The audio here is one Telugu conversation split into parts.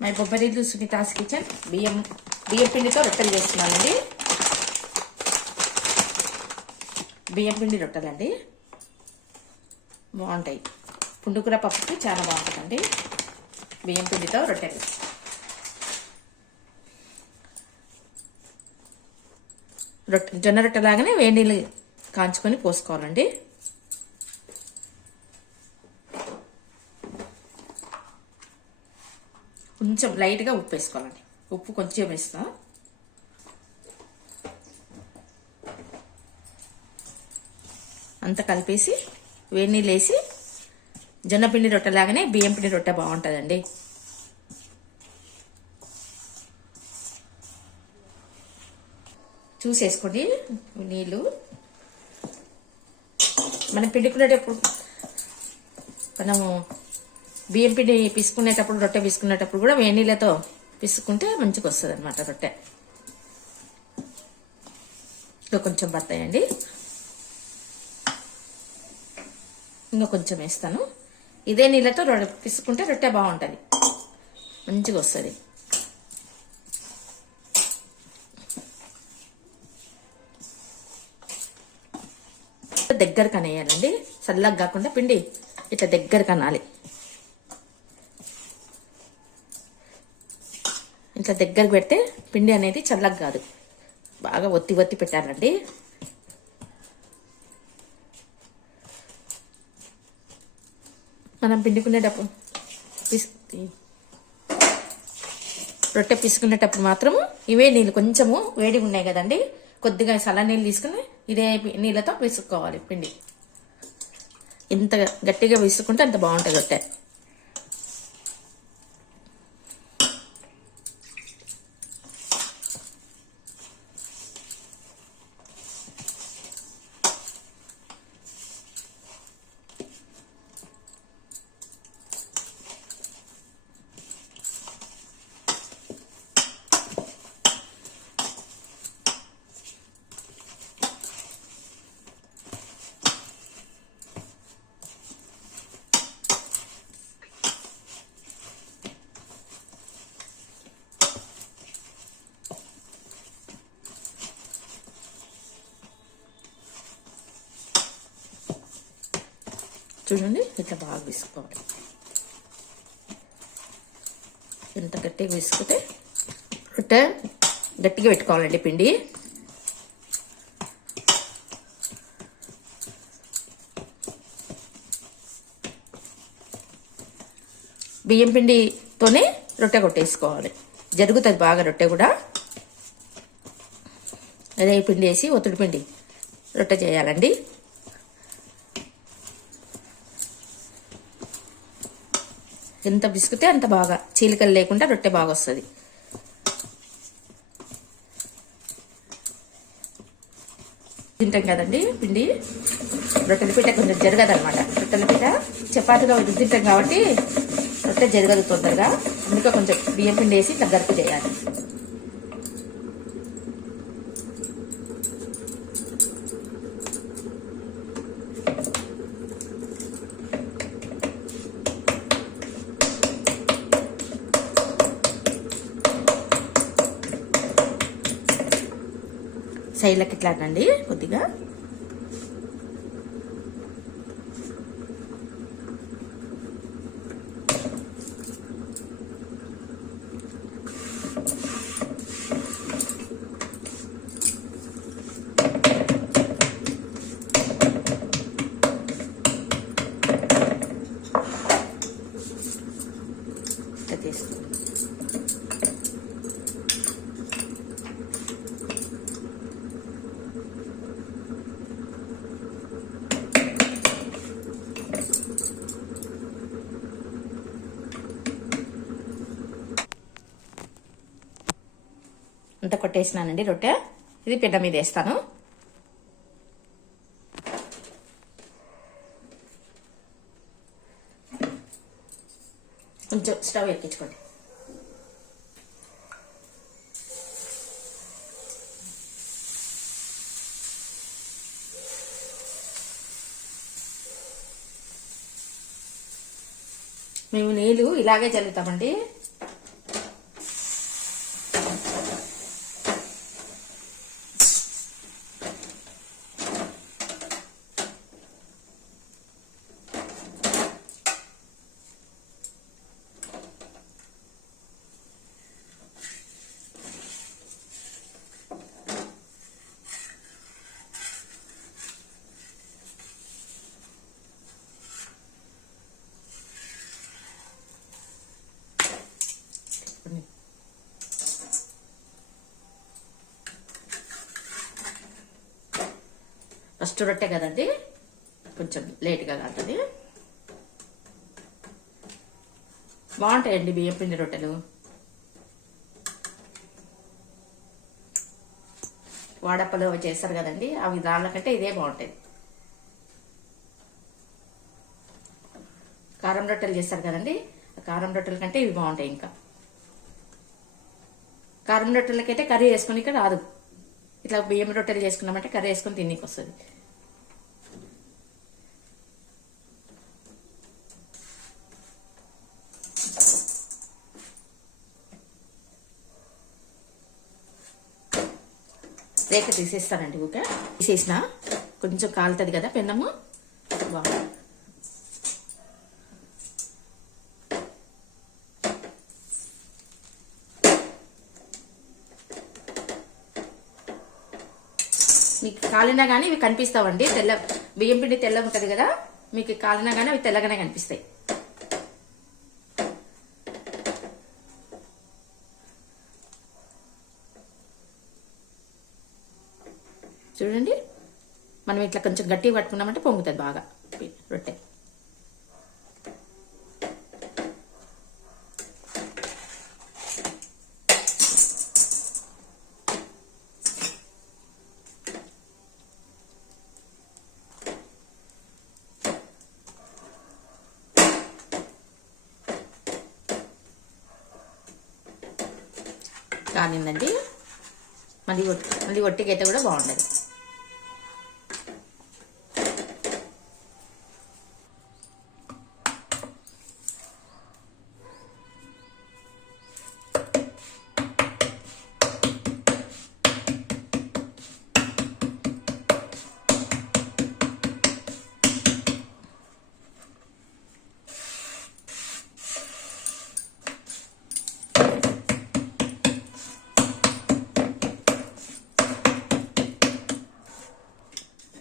మై బొబ్బరిల్లు సునీతాస్ కిచెన్ బియ్యం పిండితో రొట్టెలు చేస్తున్నానండి. బియ్యం పిండి రొట్టెలండి, బాగుంటాయి. పుండుకూర పప్పుకి చాలా బాగుంటుందండి బియ్యం పిండితో రొట్టెలు. జొన్న రొట్టెలాగానే వేడి నీళ్ళు కాంచుకొని పోసుకోవాలండి. కొంచెం లైట్గా ఉప్పు వేసుకోవాలండి. ఉప్పు కొంచెం వేస్తా. అంతా కలిపేసి వేడి నీళ్ళు వేసి జొన్నపిండి రొట్టెలాగానే బియ్యం పిండి రొట్టె బాగుంటుందండి. చూసేసుకోండి నీళ్ళు. మనం పిండుకునేటప్పుడు మనము బియ్యం పిండి పిసుకునేటప్పుడు రొట్టె పిసుకునేటప్పుడు కూడా వేడి నీళ్ళతో పిసుకుంటే మంచిగా వస్తుంది అనమాట రొట్టె. ఇంకా కొంచెం పడతాయండి, ఇంకా కొంచెం వేస్తాను. ఇదే నీళ్ళతో పిసుకుంటే రొట్టె బాగుంటుంది, మంచిగా వస్తుంది. దగ్గర కనేయాలండి, చల్లగా కాకుండా పిండి ఇట్లా దగ్గర కనాలి. ఇట్లా దగ్గర పెడితే పిండి అనేది చల్లగా కాదు, బాగా ఒత్తి ఒత్తి పెట్టాలండి. మనం పిండుకునేటప్పుడు రొట్టె పిసుకునేటప్పుడు మాత్రము ఇవే నీళ్ళు కొంచెము వేడిగా ఉన్నాయి కదండి, కొద్దిగా చల్ల నీళ్ళు తీసుకుని ఇదే నీళ్ళతో పిసుక్కోవాలి పిండి. ఎంత గట్టిగా పిసుకుంటే అంత బాగుంటుంది రొట్టె. చూడండి ఇట్లా బాగా విసుకోవాలి. ఎంత గట్టిగా విసుకుతే రొట్టె గట్టిగా పెట్టుకోవాలండి పిండి. బియ్యం పిండితోనే రొట్టె కొట్టేసుకోవాలి, జరుగుతుంది బాగా రొట్టె కూడా. అదే పిండి వేసి ఒత్తుడి పిండి రొట్టె చేయాలండి. ఎంత బిసుకుతే అంత బాగా చీలికలు లేకుండా రొట్టె బాగా వస్తుంది. తింటాం కదండి పిండి, రొట్టెల పిట్ట కొంచెం జరగదు అనమాట. రొట్టెల పిట్ట చపాతీలో తింటాం కాబట్టి రొట్టె జరగదు తొందరగా, అందుకే కొంచెం బియ్యం పిండి వేసి ఇట్లా గరుపు చేయాలి. సైడ్లకి ఇట్లా అనండి కొద్దిగా. ఇట్లా తీసుకోండి. అంత కొట్టేసినానండి రొట్టె. ఇది పెద్ద మీద వేస్తాను. కొంచెం స్టవ్ ఎక్కించుకోండి. మేము నీళ్ళు ఇలాగే చల్లుతామండి, ఫస్ట్ రొట్టె కదండి, కొంచెం లేట్గా కాలుతుంది. బాగుంటాయండి బియ్యం పిండి రొట్టెలు. వాడప్పలు అవి చేస్తారు కదండి, అవి దానికంటే ఇదే బాగుంటాయి. కారం రొట్టెలు చేస్తారు కదండి, కారం రొట్టెల కంటే ఇవి బాగుంటాయి. ఇంకా కారం రొట్టెలకైతే కర్రీ వేసుకొని రాదు. ఇట్లా బియ్యం రొట్టెలు చేసుకున్నామంటే కర్రీ వేసుకొని తినీకి వస్తుంది. రేఖ తీసేస్తానండి. ఊక తీసేసిన కొంచెం కాలుతుంది కదా పెన్నము, బాగుంది. మీకు కాలినా కానీ ఇవి కనిపిస్తావండి. తెల్ల బియ్యం పిండి తెల్లగా ఉంటుంది కదా, మీకు కాలినా కానీ అవి తెల్లగానే కనిపిస్తాయి. చూడండి, మనం ఇట్లా కొంచెం గట్టిగా పట్టుకున్నామంటే పొంగుతుంది బాగా రొట్టె. కానిందండి, మళ్ళీ ఒట్టికైతే కూడా బాగుండదు.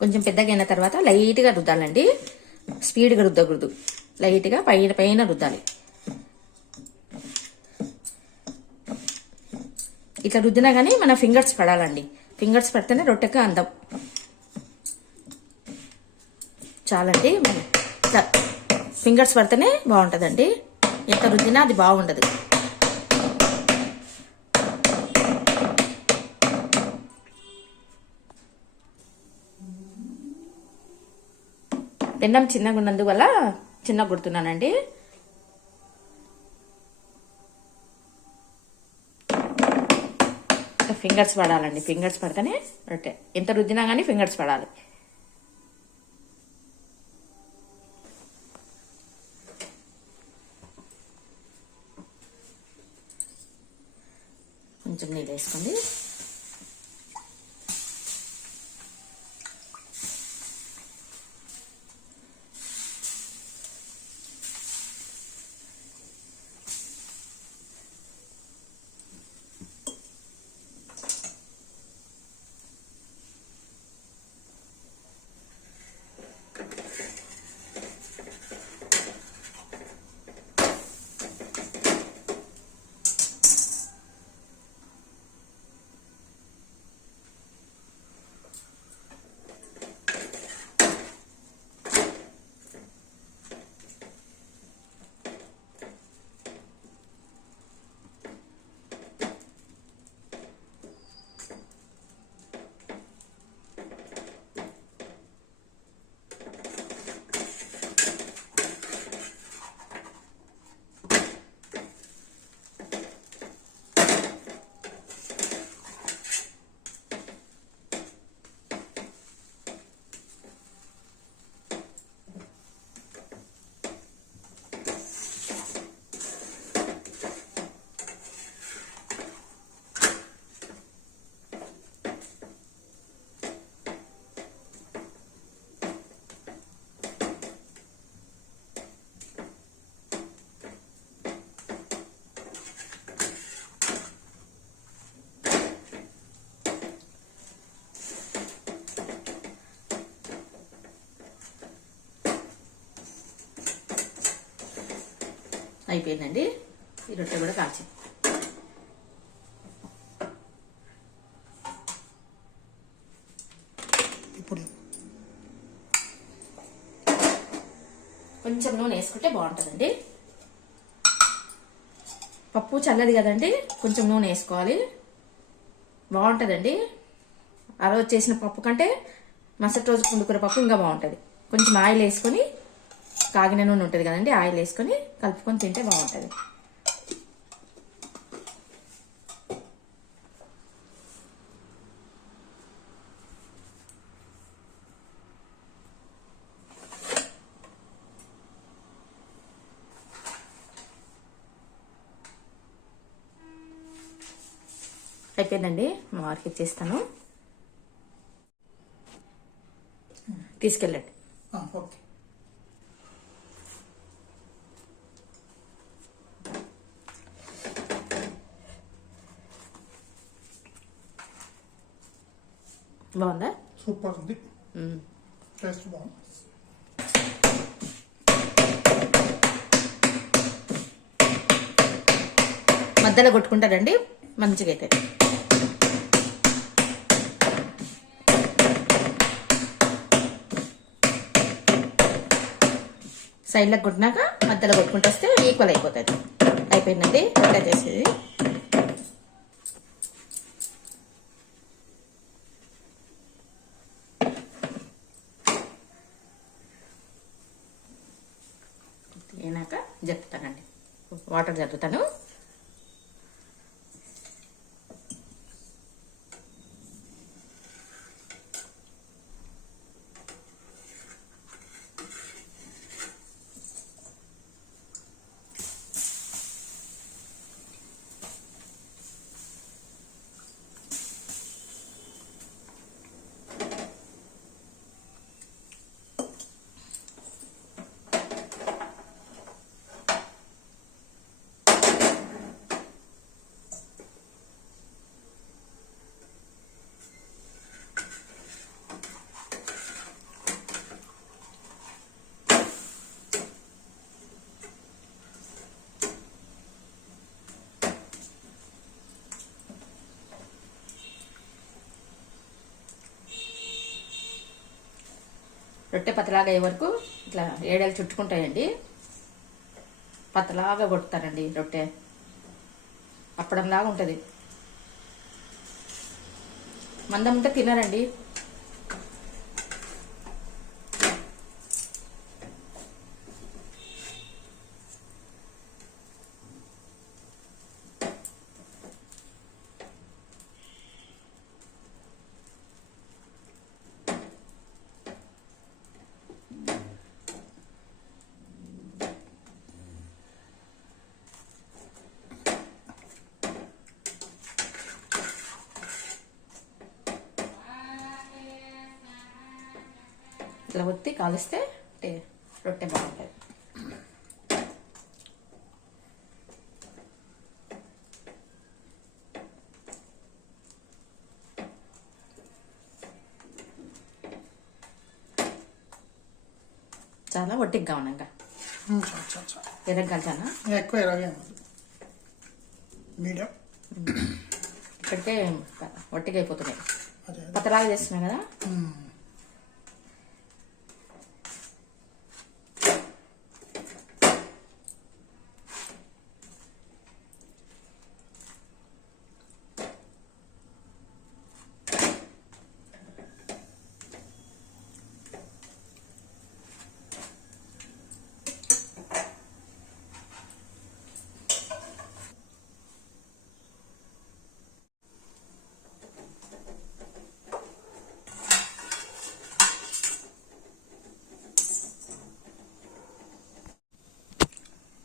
కొంచెం పెద్దగా అయిన తర్వాత లైట్గా రుద్దాలండి, స్పీడ్గా రుద్దకూడదు. లైట్గా పైన పైన రుద్దాలి. ఇట్లా రుద్దినా కానీ మన ఫింగర్స్ పడాలండి. ఫింగర్స్ పడితేనే రొట్టెకి అందం. చాలండి, ఇట్లా ఫింగర్స్ పడితేనే బాగుంటుందండి. ఎంత రుద్దినా అది బాగుండదు. పెన్నం చిన్నగా ఉన్నందువల్ల చిన్నగా కుడుతున్నానండి. ఫింగర్స్ పడాలండి, ఫింగర్స్ పడితేనే రొట్టె. ఎంత రుద్దినా కానీ ఫింగర్స్ పడాలి. కొంచెం నీళ్ళు వేసుకోండి. అయిపోయిందండి. ఈ రొట్టె కూడా కాల్చి నూనె వేసుకుంటే బాగుంటుందండి. పప్పు చల్లది కదండి, కొంచెం నూనె వేసుకోవాలి, బాగుంటుందండి. ఆ రోజు చేసిన పప్పు కంటే మరుసటి రోజు వండుకునే పప్పు ఇంకా బాగుంటుంది. కొంచెం ఆయిల్ వేసుకొని, కాగిన నూనె ఉంటుంది కదండి, ఆయిల్ వేసుకొని కలుపుకొని తింటే బాగుంటుంది. అయిపోయిందండి, మా వారికి ఇచ్చేస్తాను, తీసుకెళ్ళండి. ఓకే. బాగుందా? సూపర్ ఉంది, టేస్ట్ బాగుంది. మధ్యలో కొట్టుకుంటారండి, మంచిగా అయితే. సైడ్లకు కొట్టినాక మధ్యలో కొట్టుకుంటూ వస్తే ఈక్వల్ అయిపోతుంది. అయిపోయిందండి ఇట్లా చేసేది. అయినాక జరుపుతానండి, వాటర్ జరుపుతాను. రొట్టె పతలాగా అయ్యే వరకు ఇట్లా ఏడలు చుట్టుకుంటాయండి, పతలాగా కొడతారండి. రొట్టె అప్పడంలాగా ఉంటుంది, మందం ఉంటే తినరండి. ఇట్లా ఒత్తి కాలిస్తే రొట్టె బాగుంటుంది. చాలా ఒట్టిగా ఉన్నాక ఎర్రగలిచానా ఎక్కువ ఎలాగే మీడియం ఇక్కడికే ఒట్టిగా అయిపోతున్నాయి, పతలాగా చేస్తున్నాయి కదా.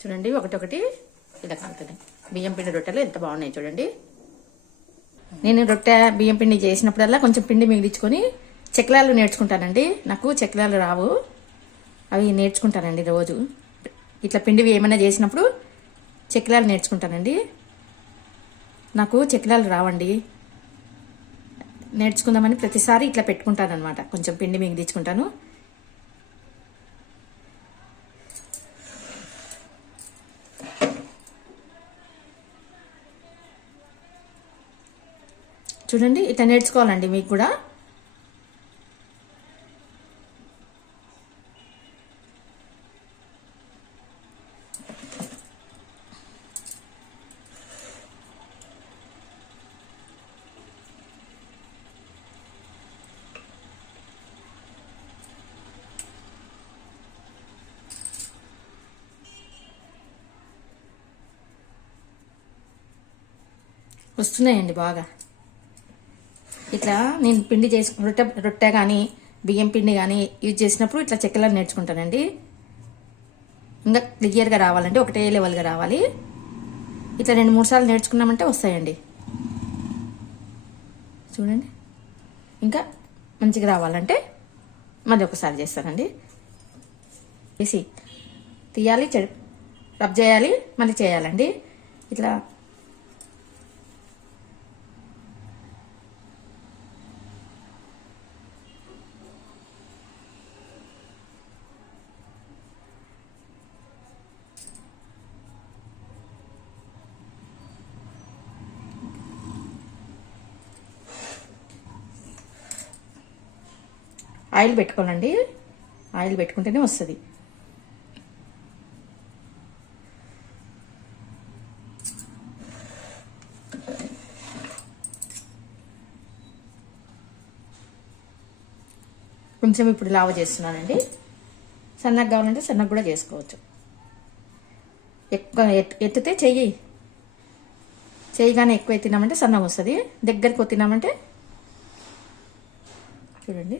చూడండి ఒకటొకటి ఇలా కాలుతున్నాయి. బియ్యం పిండి రొట్టెలు ఎంత బాగున్నాయి చూడండి. నేను రొట్టె బియ్యం పిండి చేసినప్పుడల్లా కొంచెం పిండి మిగిలించుకొని చెక్లాలు నేర్చుకుంటానండి. నాకు చెక్లాలు రావు, అవి నేర్చుకుంటానండి రోజు. ఇట్లా పిండివి ఏమైనా చేసినప్పుడు చెక్లాలు నేర్చుకుంటానండి. నాకు చెక్లాలు రావండి, నేర్చుకుందామని ప్రతిసారి ఇట్లా పెట్టుకుంటాను అనమాట. కొంచెం పిండి మిగిలించుకుంటాను. చూడండి ఇట్లా నేర్చుకోవాలండి మీకు కూడా. వస్తున్నాయండి బాగా. ఇట్లా నేను పిండి రొట్టె కానీ బియ్యం పిండి కానీ యూజ్ చేసినప్పుడు ఇట్లా చెక్కలను నేర్చుకుంటానండి. ఇంకా క్లియర్గా రావాలంటే ఒకటే లెవెల్గా రావాలి. ఇట్లా 2-3 సార్లు నేర్చుకున్నామంటే వస్తాయండి. చూడండి, ఇంకా మంచిగా రావాలంటే మళ్ళీ ఒకసారి చేస్తానండి. వేసి తీయాలి, రబ్ చేయాలి, మళ్ళీ చేయాలండి. ఇట్లా ఆయిల్ పెట్టుకోనండి. ఆయిల్ పెట్టుకుంటేనే వస్తుంది. కొంచెం ఇప్పుడు లావ చేస్తున్నానండి. సన్నగా కావాలంటే సన్నగా కూడా చేసుకోవచ్చు. ఎక్కువ ఎత్తితే చెయ్యి కానీ ఎక్కువ ఎత్తినామంటే సన్నగా వస్తుంది. దగ్గరకు తిన్నామంటే చూడండి